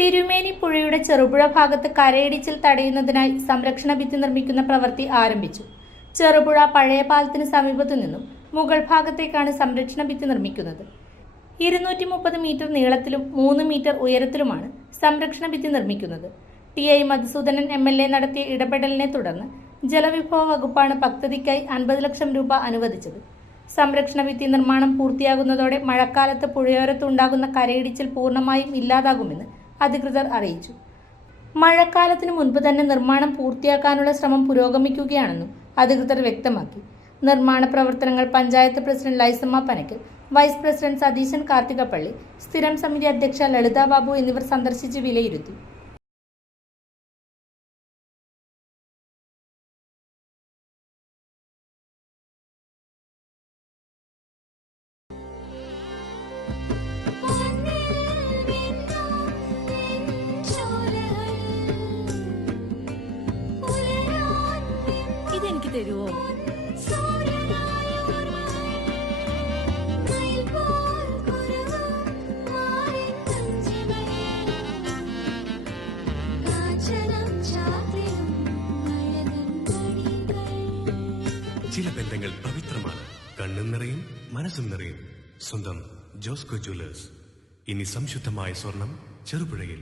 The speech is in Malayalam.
തിരുമേനി പുഴയുടെ ചെറുപുഴ ഭാഗത്ത് കരയിടിച്ചിൽ തടയുന്നതിനായി സംരക്ഷണ ഭിത്തി നിർമ്മിക്കുന്ന പ്രവൃത്തി ആരംഭിച്ചു. ചെറുപുഴ പഴയ പാലത്തിന് സമീപത്തു നിന്നും മുകൾ ഭാഗത്തേക്കാണ് സംരക്ഷണ ഭിത്തി നിർമ്മിക്കുന്നത്. 230 മീറ്റർ നീളത്തിലും 3 മീറ്റർ ഉയരത്തിലുമാണ് സംരക്ഷണ ഭിത്തി നിർമ്മിക്കുന്നത്. ടി.ഐ. മധുസൂദനൻ MLA നടത്തിയ ഇടപെടലിനെ തുടർന്ന് ജലവിഭവ വകുപ്പാണ് പദ്ധതിക്കായി 50 ലക്ഷം രൂപ അനുവദിച്ചത്. സംരക്ഷണ ഭിത്തി നിർമ്മാണം പൂർത്തിയാകുന്നതോടെ മഴക്കാലത്ത് പുഴയോരത്തുണ്ടാകുന്ന കരയിടിച്ചിൽ പൂർണ്ണമായും ഇല്ലാതാകുമെന്ന് അധികൃതർ അറിയിച്ചു. മഴക്കാലത്തിന് മുൻപ് തന്നെ നിർമ്മാണം പൂർത്തിയാക്കാനുള്ള ശ്രമം പുരോഗമിക്കുകയാണെന്നും അധികൃതർ വ്യക്തമാക്കി. നിർമ്മാണ പ്രവർത്തനങ്ങൾ panchayat president Laisamma Panakkal, vice president Satheesan Karthikappally, സ്ഥിരം സമിതി അധ്യക്ഷ ലളിത ബാബു എന്നിവർ സന്ദർശിച്ച് വിലയിരുത്തി. ഇതെനിക്ക് തരുമോ? ചില ബന്ധങ്ങൾ പവിത്രമാണ്. കണ്ണും നിറയും മനസ്സും നിറയും. സ്വന്തം ജോസ്കോ ജ്വല്ലേഴ്സ്. ഇനി സംശുദ്ധമായ സ്വർണം ചെറുപുഴയിൽ.